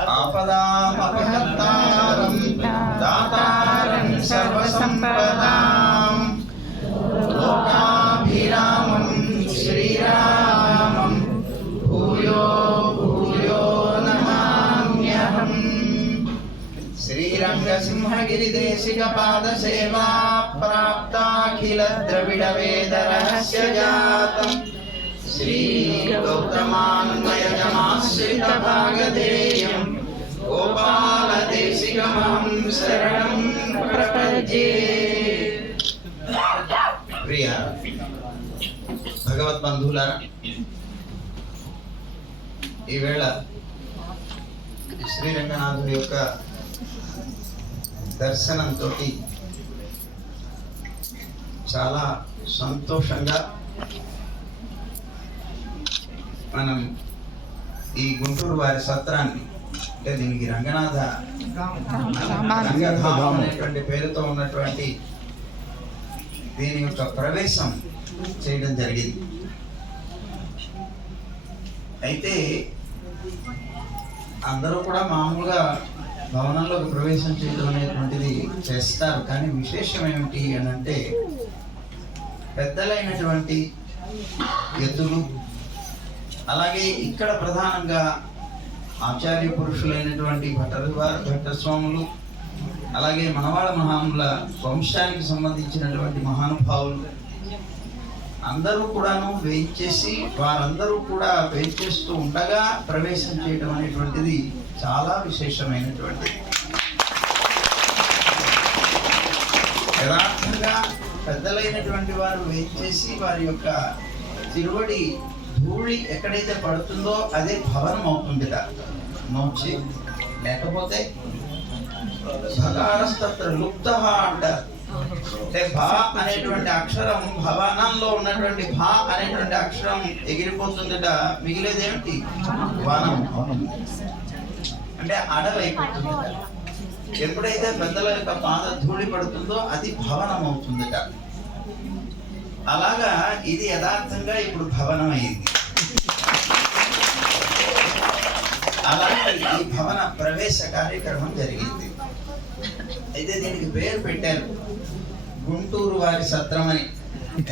ఆపదామపహర్తారం దాతారం సర్వసంపదాం లోకాభిరామం శ్రీరామం భూయో భూయో నమామ్యహం. శ్రీరంగసింహగిరిదేశిక పాదసేవా ప్రాప్తాఖిల ద్రవిడ వేద రహస్య జాతం శ్రీ గౌతమాన్వయజమాశ్రిత భాగధేయం గోపాలదేశికమహం శరణం ప్రపద్యే. ప్రియ భగవద్బంధువులారా, ఈవేళ శ్రీరంగనాథుడి యొక్క దర్శనంతో చాలా సంతోషంగా మనం ఈ గుంటూరు వారి సత్రాన్ని, అంటే దీనికి రంగనాథ రంగధామం అనేటువంటి పేరుతో ఉన్నటువంటి దీని యొక్క ప్రవేశం చేయడం జరిగింది. అయితే అందరూ కూడా మామూలుగా భవనంలోకి ప్రవేశం చేయడం అనేటువంటిది చేస్తారు. కానీ విశేషం ఏమిటి అని అంటే, పెద్దలైనటువంటి ఎద్దులు, అలాగే ఇక్కడ ప్రధానంగా ఆచార్య పురుషులైనటువంటి భట్టస్వాములు, అలాగే మనవాళ్ళ మహాముల వంశానికి సంబంధించినటువంటి మహానుభావులు అందరూ కూడాను వేయించేసి, వారందరూ కూడా వేయించేస్తూ ఉండగా ప్రవేశం చేయడం అనేటువంటిది చాలా విశేషమైనటువంటిది. యథార్థంగా పెద్దలైనటువంటి వారు వేయించేసి వారి యొక్క తిరువడి ధూళి ఎక్కడైతే పడుతుందో అదే భవనం అవుతుందిట నోచి. లేకపోతే భకారస్తత్ర లుప్త అంటారు. అంటే భా అనేటువంటి అక్షరం, భవనంలో ఉన్నటువంటి భా అనేటువంటి అక్షరం ఎగిరిపోతుందిట. మిగిలేదేమిటి? వనం, అంటే అడవైపోతుందిట. ఎప్పుడైతే పెద్దల యొక్క పాద ధూళి పడుతుందో అది భవనం అవుతుందిట. అలాగా ఇది యథార్థంగా ఇప్పుడు భవనం అయింది. అలాగే ఈ భవన ప్రవేశ కార్యక్రమం జరిగింది. అయితే దీనికి పేరు పెట్టారు గుంటూరు వారి సత్రం అని.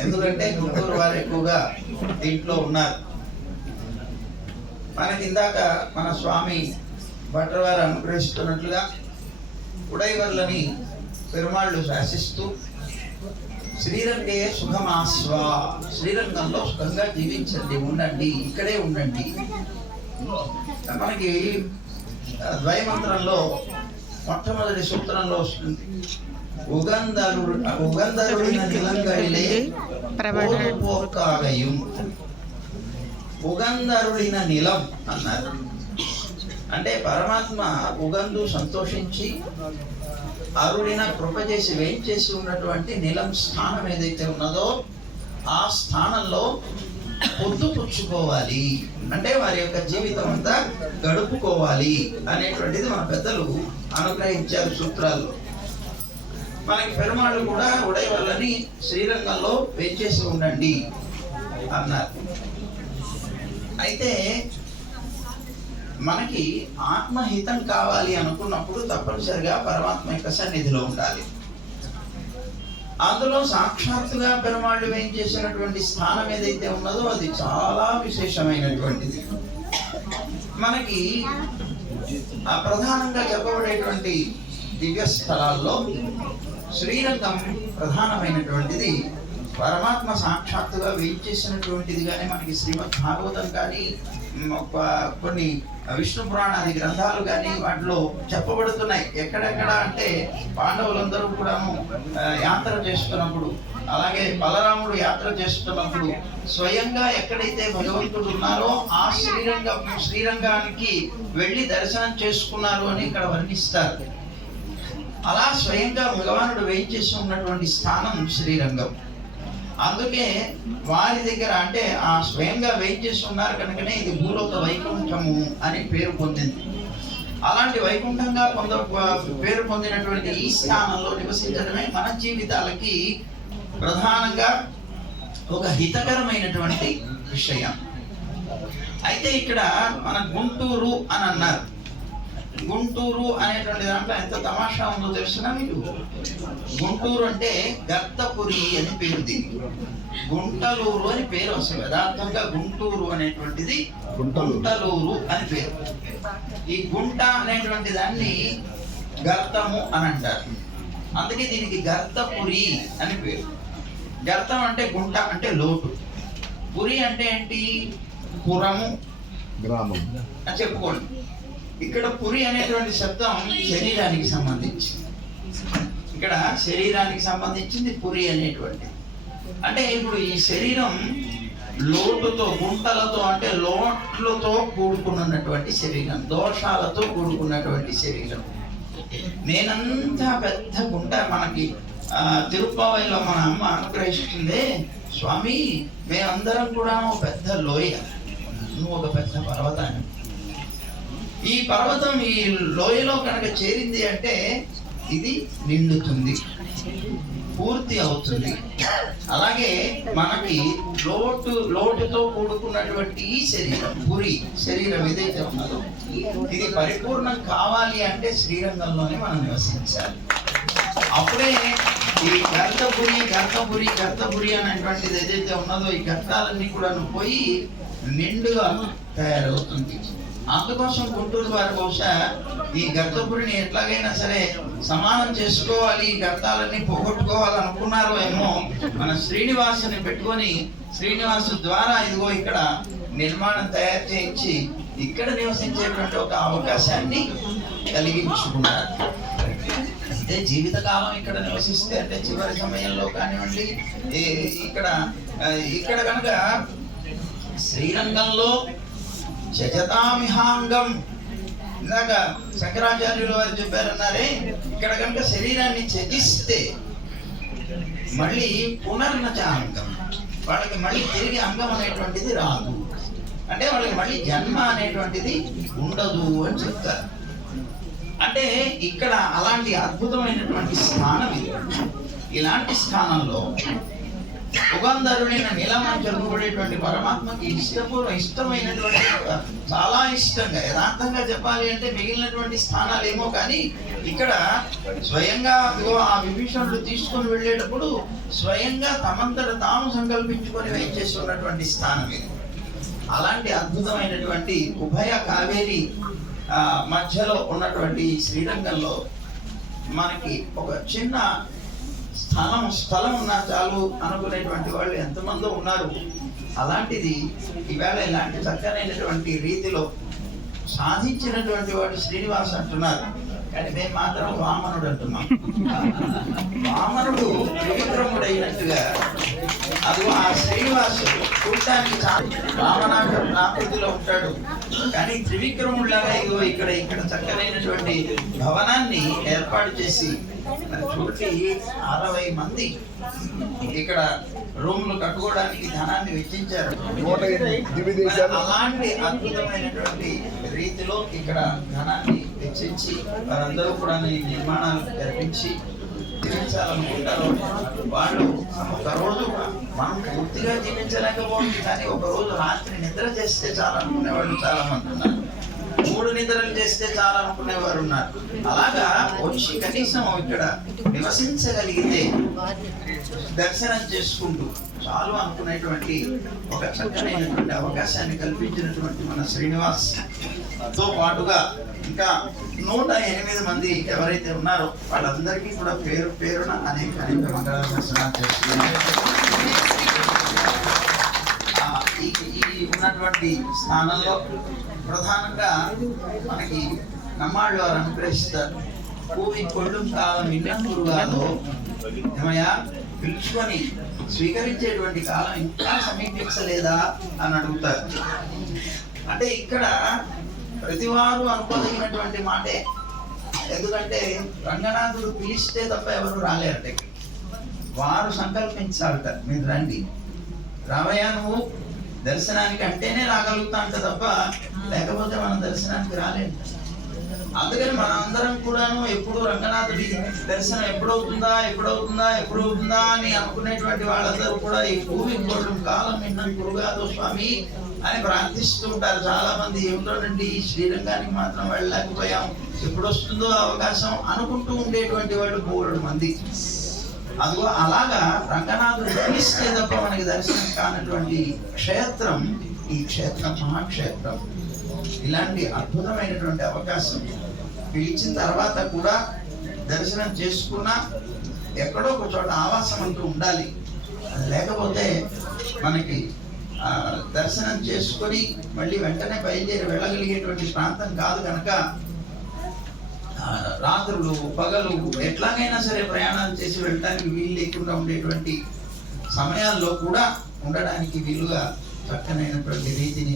ఎందుకంటే గుంటూరు వారు ఎక్కువగా దీంట్లో ఉన్నారు. మనకి ఇందాక మన స్వామి భట్టర్ వారు అనుగ్రహిస్తున్నట్లుగా ఉడైవర్లని పెరుమాళ్ళు శాసిస్తూ శ్రీరంగే సుఖమాస్వ, శ్రీరంగంలో సుఖంగా జీవించండి, ఉండండి, ఇక్కడే ఉండండి. మనకి ద్వైమంత్రంలో మొట్టమొదటి సూత్రంలో వస్తుంది, ఉగంధరుడిన నిలంగడిలే పోకాగయం. ఉగంధరుడిన నిలం అన్నారు. అంటే పరమాత్మ ఉగంధు సంతోషించి అరుడిన కృప చేసి వేయించేసి ఉన్నటువంటి నిలం స్థానం ఏదైతే ఉన్నదో ఆ స్థానంలో పొద్దు పుచ్చుకోవాలి, అంటే వారి యొక్క జీవితం అంతా గడుపుకోవాలి అనేటువంటిది మన పెద్దలు అనుగ్రహించారు సూత్రాల్లో. మనకి పెరుమాళ్ళు కూడా ఉడైవర్లని శ్రీరంగంలో వేయించేసి ఉండండి అన్నారు. అయితే మనకి ఆత్మహితం కావాలి అనుకున్నప్పుడు తప్పనిసరిగా పరమాత్మ యొక్క సన్నిధిలో ఉండాలి. అందులో సాక్షాత్తుగా పెరుమాళ్ళు వేయించేసినటువంటి స్థానం ఏదైతే ఉన్నదో అది చాలా విశేషమైనటువంటిది. మనకి ఆ ప్రధానంగా చెప్పబడేటువంటి దివ్య స్థలాల్లో శ్రీరంగం ప్రధానమైనటువంటిది. పరమాత్మ సాక్షాత్తుగా వేయించేసినటువంటిది కానీ మనకి శ్రీమద్ భాగవతం కానీ కొన్ని విష్ణు పురాణాది గ్రంథాలు కానీ వాటిలో చెప్పబడుతున్నాయి. ఎక్కడెక్కడ అంటే పాండవులందరూ కూడాను యాత్ర చేస్తున్నప్పుడు, అలాగే బలరాముడు యాత్ర చేస్తున్నప్పుడు స్వయంగా ఎక్కడైతే భగవంతుడు ఉన్నారో ఆ శ్రీరంగానికి వెళ్ళి దర్శనం చేసుకున్నారు అని ఇక్కడ వర్ణిస్తారు. అలా స్వయంగా భగవానుడు వేయించేసి ఉన్నటువంటి స్థానం శ్రీరంగం. అందుకే వారి దగ్గర అంటే ఆ స్వయంగా వేయించేసి ఉన్నారు కనుకనే ఇది భూలోక వైకుంఠము అని పేరు పొందింది. అలాంటి వైకుంఠంగా పేరు పొందినటువంటి ఈ స్థానంలో నివసించడమే మన జీవితాలకి ప్రధానంగా ఒక హితకరమైనటువంటి విషయం. అయితే ఇక్కడ మన గుంటూరు అని అన్నారు. గుంటూరు అనేటువంటి దాంట్లో ఎంత తమాషా ఉందో తెలుసునా మీకు? గుంటూరు అంటే గర్తపురి అని పేరు, దీనికి గుంటలూరు అని పేరు. అసలు యథార్థంగా గుంటూరు అనేటువంటిది గుంటలూరు అని పేరు. ఈ గుంట అనేటువంటి దాన్ని గర్తము అని అంటారు, అందుకే దీనికి గర్తపురి అని పేరు. గర్తం అంటే గుంట అంటే లోటు, పురి అంటే ఏంటి? పురము, గ్రామం అని చెప్పుకోండి. ఇక్కడ పురి అనేటువంటి శబ్దం శరీరానికి సంబంధించి, ఇక్కడ శరీరానికి సంబంధించింది పురి అనేటువంటి. అంటే ఇప్పుడు ఈ శరీరం లోటుతో, గుంటలతో అంటే లోట్లతో కూడుకున్నటువంటి శరీరం, దోషాలతో కూడుకున్నటువంటి శరీరం. నేనంతా పెద్ద గుంట. మనకి తిరుపతిలో మన అమ్మ అనుగ్రహిస్తుందే, స్వామి మేమందరం కూడా ఒక పెద్ద లోయ, నువ్వు ఒక పెద్ద పర్వతాన్ని. ఈ పర్వతం ఈ లోయలో కనుక చేరింది అంటే ఇది నిండుతుంది, పూర్తి అవుతుంది. అలాగే మనకి లోటుతో కూడుకున్నటువంటి ఈ శరీరం, పురి శరీరం ఏదైతే ఉన్నదో, ఇది పరిపూర్ణం కావాలి అంటే శ్రీరంగంలోనే మనం నివసించాలి. అప్పుడే ఈ గర్తపురి అనేటువంటిది ఏదైతే ఉన్నదో, ఈ గర్తాలన్నీ కూడా పోయి నిండుగా తయారవుతుంది. అందుకోసం గుంటూరు వారు బహుశా ఈ గర్తపురిని ఎట్లాగైనా సరే సమానం చేసుకోవాలి, ఈ గర్తాలన్నీ పోగొట్టుకోవాలనుకున్నారో ఏమో. మన శ్రీనివాసుని పెట్టుకొని శ్రీనివాసు ద్వారా ఇదిగో ఇక్కడ నిర్మాణం తయారు చేయించి ఇక్కడ నివసించేటువంటి ఒక అవకాశాన్ని కలిగించుకున్నారు. అంటే జీవితకాలం ఇక్కడ నివసిస్తే, అంటే చివరి సమయంలో కానివ్వండి, ఇక్కడ కనుక శ్రీరంగంలో శజతామిహాంగం, ఇందాక శంకరాచార్యులు వారు చెప్పారన్నారే, ఇక్కడ కనుక శరీరాన్ని త్యజిస్తే మళ్ళీ పునర్నచాంగం, వాళ్ళకి మళ్ళీ తిరిగి అంగం అనేటువంటిది రాదు, అంటే వాళ్ళకి మళ్ళీ జన్మ అనేటువంటిది ఉండదు అని చెప్తారు. అంటే ఇక్కడ అలాంటి అద్భుతమైనటువంటి స్థానం ఇది. ఇలాంటి స్థానంలో యుగంధరుడైన నీలమని చెప్పుకునేటువంటి పరమాత్మకి ఇష్టమైనటువంటి, చాలా ఇష్టంగా, యథార్థంగా చెప్పాలి అంటే మిగిలినటువంటి స్థానాలు ఏమో కానీ ఇక్కడ స్వయంగా ఆ విభీషణుడు తీసుకొని వెళ్ళేటప్పుడు స్వయంగా తమంతట తాము సంకల్పించుకొని వేయించేస్తున్నటువంటి స్థానం ఇది. అలాంటి అద్భుతమైనటువంటి ఉభయ కావేరి మధ్యలో ఉన్నటువంటి శ్రీరంగంలో మనకి ఒక చిన్న స్థలం ఉన్నా చాలు అనుకునేటువంటి వాళ్ళు ఎంతమందో ఉన్నారు. అలాంటిది ఈవేళ ఇలాంటి చక్కనైనటువంటి రీతిలో సాధించినటువంటి వాడు శ్రీనివాస్ అంటున్నారు, కానీ మేము మాత్రం వామనుడు అంటున్నాం. వామనుడు త్రివిక్రముడైనట్టుగా అది ఆ శ్రీనివాసు చూడటానికి వామనాకృతిలో ఉంటాడు, కానీ త్రివిక్రముడిలాగా ఇగో ఇక్కడ చక్కనైనటువంటి భవనాన్ని ఏర్పాటు చేసి చూసి 60 మంది ఇక్కడ రూమ్లు కట్టుకోవడానికి ధనాన్ని వెచ్చించారు. అలాంటి అద్భుతమైనటువంటి రీతిలో ఇక్కడ ధనాన్ని వెచ్చించి వారందరూ కూడా నిర్మాణాలు జరిపించి జీవించాలనుకుంటారు. వాళ్ళు ఒకరోజు మనం పూర్తిగా జీవించలేకపోవచ్చు, కానీ ఒకరోజు రాత్రి నిద్ర చేస్తే చాలనుకునే వాళ్ళు చాలా మంది ఉన్నారు, 3 నిద్రలు చేస్తే చాలా అనుకునేవారు ఉన్నారు. అలాగా వచ్చి కనీసం ఇక్కడ నివసించగలిగితే దర్శనం చేసుకుంటూ చాలు అనుకునేటువంటి ఒక చక్కనైనటువంటి అవకాశాన్ని కల్పించినటువంటి మన శ్రీనివాస్తో పాటుగా ఇంకా 108 మంది ఎవరైతే ఉన్నారో వాళ్ళందరికీ కూడా పేరున అనేక మంగళ దర్శనాలు చేస్తున్నారు. ఈ ఉన్నటువంటి స్థానంలో ప్రధానంగా మనకి నమ్మాళ్ళు వారు అనుగ్రహిస్తారు. పూవి కొళ్ళుం కాలం ఇన్నెప్పుడు కాదో ఏమయ్యా పిలుచుకొని స్వీకరించేటువంటి కాలం ఇంకా సమీపించలేదా అని అడుగుతారు. అంటే ఇక్కడ ప్రతివారు అనుకోదగినటువంటి మాటే, ఎందుకంటే రంగనాథుడు పిలిస్తే తప్ప ఎవరు రాలేరట. వారు సంకల్పించాలట, మీరు రండి రామయ్య నువ్వు దర్శనానికి అంటేనే రాగలుగుతా అంట తప్ప లేకపోతే మనం దర్శనానికి రాలేదు. అందుకని మన అందరం కూడాను ఎప్పుడు రంగనాథుడి దర్శనం ఎప్పుడవుతుందా అని అనుకునేటువంటి వాళ్ళందరూ కూడా ఈ భూమి కోటం కాలం విన్న గురుగాదో స్వామి అని ప్రార్థిస్తూ ఉంటారు. చాలా మంది ఏమిటోనండి శ్రీరంగానికి మాత్రం వెళ్ళలేకపోయాం, ఎప్పుడు వస్తుందో అవకాశం అనుకుంటూ ఉండేటువంటి వాళ్ళు 3 మంది. అదిగో అలాగా రంగనాథుడు పిలిస్తే తప్ప మనకి దర్శనం కానటువంటి క్షేత్రం ఈ క్షేత్రం, మహాక్షేత్రం. ఇలాంటి అద్భుతమైనటువంటి అవకాశం పిలిచిన తర్వాత కూడా దర్శనం చేసుకున్నా ఎక్కడో ఒక చోట ఆవాసం అంటూ ఉండాలి. అది లేకపోతే మనకి దర్శనం చేసుకొని మళ్ళీ వెంటనే బయలుదేరి వెళ్ళగలిగేటువంటి ప్రాంతం కాదు కనుక రాత్రులు పగలు ఎట్లాగైనా సరే ప్రయాణాలు చేసి వెళ్ళడానికి వీలు లేకుండా ఉండేటువంటి సమయాల్లో కూడా ఉండడానికి వీలుగా చక్కనైనటువంటి రీతిని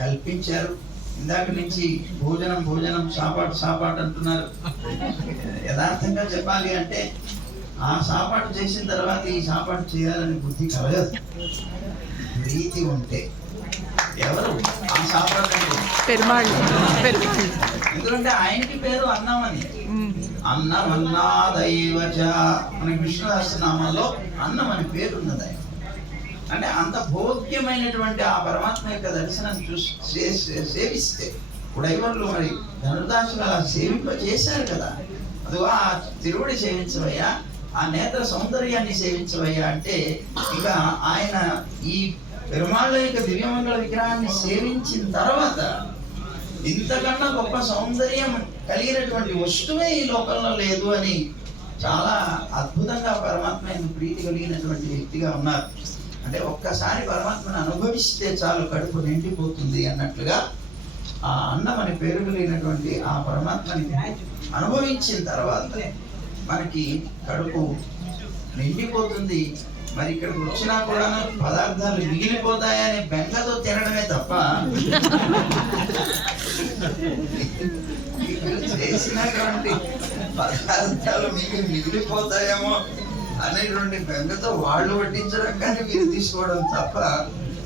కల్పించారు. ఇందాక నుంచి భోజనం సాపాటు అంటున్నారు. యథార్థంగా చెప్పాలి అంటే ఆ సాపాటు చేసిన తర్వాత ఈ సాపాటు చేయాలని బుద్ధి కలగదు. ప్రీతి ఉంటే ఎవరు ఆ సాపాటు ఎందుకంటే ఆయనకి పేరు అన్నం అని. అన్నమన్నాదైవచ మనకి విష్ణు సహస్రనామంలో అన్నం అని పేరు ఉన్నది. ఆయన అంటే అంత భోగ్యమైనటువంటి ఆ పరమాత్మ యొక్క దర్శనం సేవిస్తే ఉడైవర్లు మరి ధనుర్దాసులు అలా చేశారు కదా. అదిగో ఆ తిరువుడి సేవించవయ్యా, ఆ నేత్ర సౌందర్యాన్ని సేవించవయ్యా అంటే ఇక ఆయన ఈ పెరుమాళ్ళ యొక్క దివ్యమంగళ విగ్రహాన్ని సేవించిన తర్వాత ఇంతకన్నా గొప్ప సౌందర్యం కలిగినటువంటి వస్తువే ఈ లోకంలో లేదు అని చాలా అద్భుతంగా పరమాత్మ ప్రీతి కలిగినటువంటి వ్యక్తిగా ఉన్నారు. అంటే ఒక్కసారి పరమాత్మను అనుభవిస్తే చాలు కడుపు నిండిపోతుంది అన్నట్లుగా ఆ అన్నం అని పేరు కలిగినటువంటి ఆ పరమాత్మని అనుభవించిన తర్వాత మనకి కడుపు నిండిపోతుంది. మరి ఇక్కడికి వచ్చినా కూడా పదార్థాలు మిగిలిపోతాయని బెంగతో తినడమే తప్ప చేసినటువంటి పదార్థాలు మిగిలిపోతాయేమో అనేటువంటి బెంగతో వాళ్ళు వడ్డించడం కానీ మీరు తీసుకోవడం తప్ప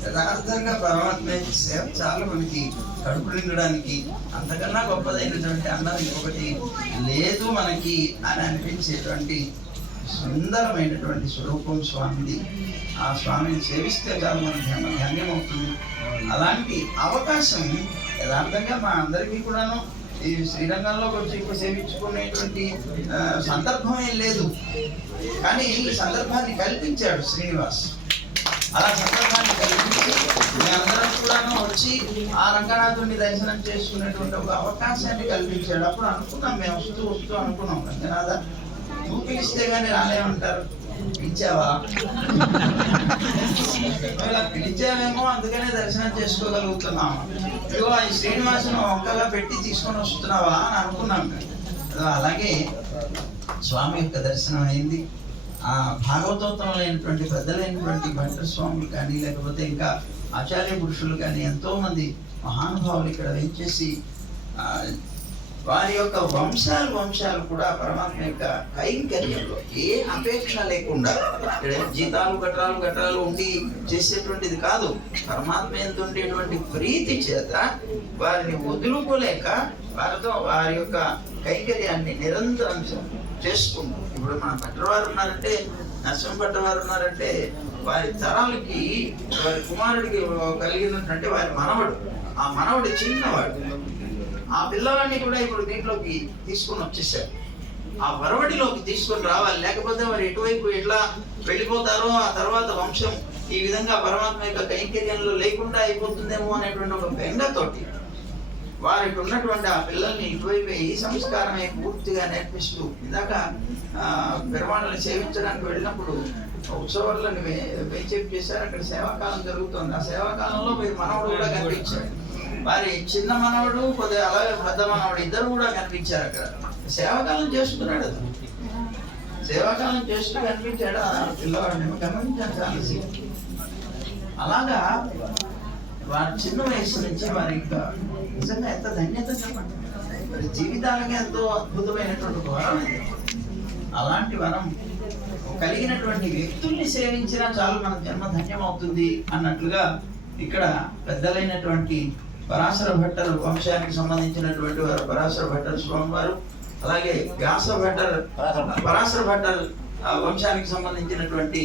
యథార్థంగా పరమాత్మ సేవ చాలా మనకి కడుపు నిండడానికి అంతకన్నా గొప్పదైనటువంటి అన్నం ఇంకొకటి లేదు మనకి అని అనిపించేటువంటి సుందరమైనటువంటి స్వరూపం స్వామిది. ఆ స్వామిని సేవిస్తే చాలు మన ధన్యమవుతుంది. అలాంటి అవకాశం యథార్థంగా మా అందరికీ కూడాను ఈ శ్రీరంగంలోకి వచ్చి ఇప్పుడు సేవించుకునేటువంటి సందర్భం ఏం లేదు. కానీ ఈ సందర్భాన్ని కల్పించాడు శ్రీనివాస్. అలా సందర్భాన్ని కల్పించి మేమందరం కూడాను వచ్చి ఆ రంగనాథుడిని దర్శనం చేసుకునేటువంటి ఒక అవకాశాన్ని కల్పించాడు. అప్పుడు అనుకున్నాం, మేము వస్తూ అనుకున్నాం, రంగనాథ నువ్వు పిలిస్తే కానీ రాలేమంటారు, పిలిచావా? పిలిచావేమో అందుకనే దర్శనం చేసుకోగలుగుతున్నాము. ఇదిగో ఈ శ్రీనివాసును ఒక్కగా పెట్టి తీసుకొని వస్తున్నావా అని అనుకున్నాం. అలాగే స్వామి యొక్క దర్శనం అయింది. ఆ భాగవతోత్తములు అయినటువంటి పెద్దలైనటువంటి భట్ట స్వాములు కానీ లేకపోతే ఇంకా ఆచార్య పురుషులు కానీ ఎంతో మంది మహానుభావులు ఇక్కడ వేయించేసి వారి యొక్క వంశాలు కూడా పరమాత్మ యొక్క కైంకర్యంలో ఏ అపేక్ష లేకుండా జీతాలు గట్రాలు ఉండి చేసేటువంటిది కాదు. పరమాత్మ ఎంత ఉండేటువంటి ప్రీతి చేత వారిని వదులుకోలేక వారితో వారి యొక్క కైంకర్యాన్ని నిరంతరం చేసుకుంటాం. ఇప్పుడు మన పట్టవారు ఉన్నారంటే, నరసింహ పట్టవారు ఉన్నారంటే వారి తరాలకి వారి కుమారుడికి కలిగినటువంటి వారి మనవడు, ఆ మనవడు చిన్నవాడు, ఆ పిల్లవాడిని కూడా ఇప్పుడు దీంట్లోకి తీసుకొని వచ్చేసారు. ఆ వరవడిలోకి తీసుకొని రావాలి, లేకపోతే మరి ఎటువైపు ఎట్లా వెళ్ళిపోతారో ఆ తర్వాత వంశం ఈ విధంగా పరమాత్మ యొక్క కైంకర్యంలో లేకుండా అయిపోతుందేమో అనేటువంటి ఒక బెంగతోటి వారికి ఉన్నటువంటి ఆ పిల్లల్ని ఇటువైపు ఈ సంస్కారమే పూర్తిగా నేర్పిస్తూ ఇందాక పెరుమాళ్ళని సేవించడానికి వెళ్ళినప్పుడు ఉత్సవాలను వెంచేపు చేశారు. అక్కడ సేవాకాలం జరుగుతుంది. ఆ సేవాకాలంలో మీరు మనవడు కూడా కనిపించాడు. వారి చిన్న మనవడు కొద్దిగా అలాగే పెద్ద మనవడు ఇద్దరు కూడా కనిపించారు. అక్కడ సేవాకాలం చేస్తున్నాడు. అతను సేవాకాలం చేస్తూ కనిపించాడు. ఆ పిల్లవాడిని గమనించాను చాలా. అలాగా వారి చిన్న వయసు నుంచి వారి నిజంగా ఎంత ధన్యత చెప్పండి. వారి జీవితాలకి ఎంతో అద్భుతమైనటువంటి వరం. అలాంటి వరం కలిగినటువంటి వ్యక్తుల్ని సేవించినా చాలు మన జన్మ ధన్యం అవుతుంది అన్నట్లుగా ఇక్కడ పెద్దలైనటువంటి పరాశర భట్టర్ వంశానికి సంబంధించినటువంటి వారు పరాశర భట్టర్ స్వామి వారు, అలాగే వ్యాస భట్టర్ పరాశర భట్టర్ వంశానికి సంబంధించినటువంటి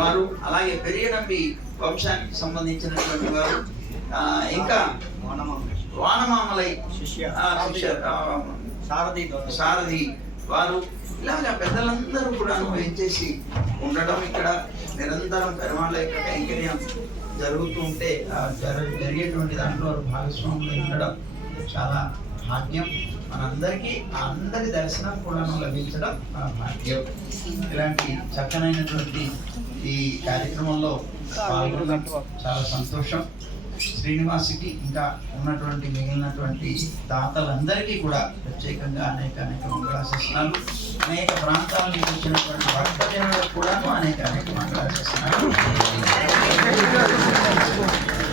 వారు, అలాగే పెరియనంబి వంశానికి సంబంధించినటువంటి వారు, ఇంకా వానమామలై సారథి వారు, ఇలాగా పెద్దలందరూ కూడా చేసి ఉండడం, ఇక్కడ నిరంతరం పెరుమాళ్ళ యొక్క కైంకర్యం జరుగుతూ ఉంటే జరిగేటువంటి దాంట్లో భాగస్వాములు ఉండడం చాలా భాగ్యం. మనందరికీ అందరి దర్శనం కూడా లభించడం భాగ్యం. ఇలాంటి చక్కనైనటువంటి ఈ కార్యక్రమంలో పాల్గొనడం చాలా సంతోషం. శ్రీనివాసుకి ఇంకా ఉన్నటువంటి మిగిలినటువంటి దాతలందరికీ కూడా ప్రత్యేకంగా అనేక మంగళాశాసనాలు, అనేక ప్రాంతాల నుంచి వచ్చినటువంటి భక్తజనులకు కూడా అనేక మంగళాశాసనాలు.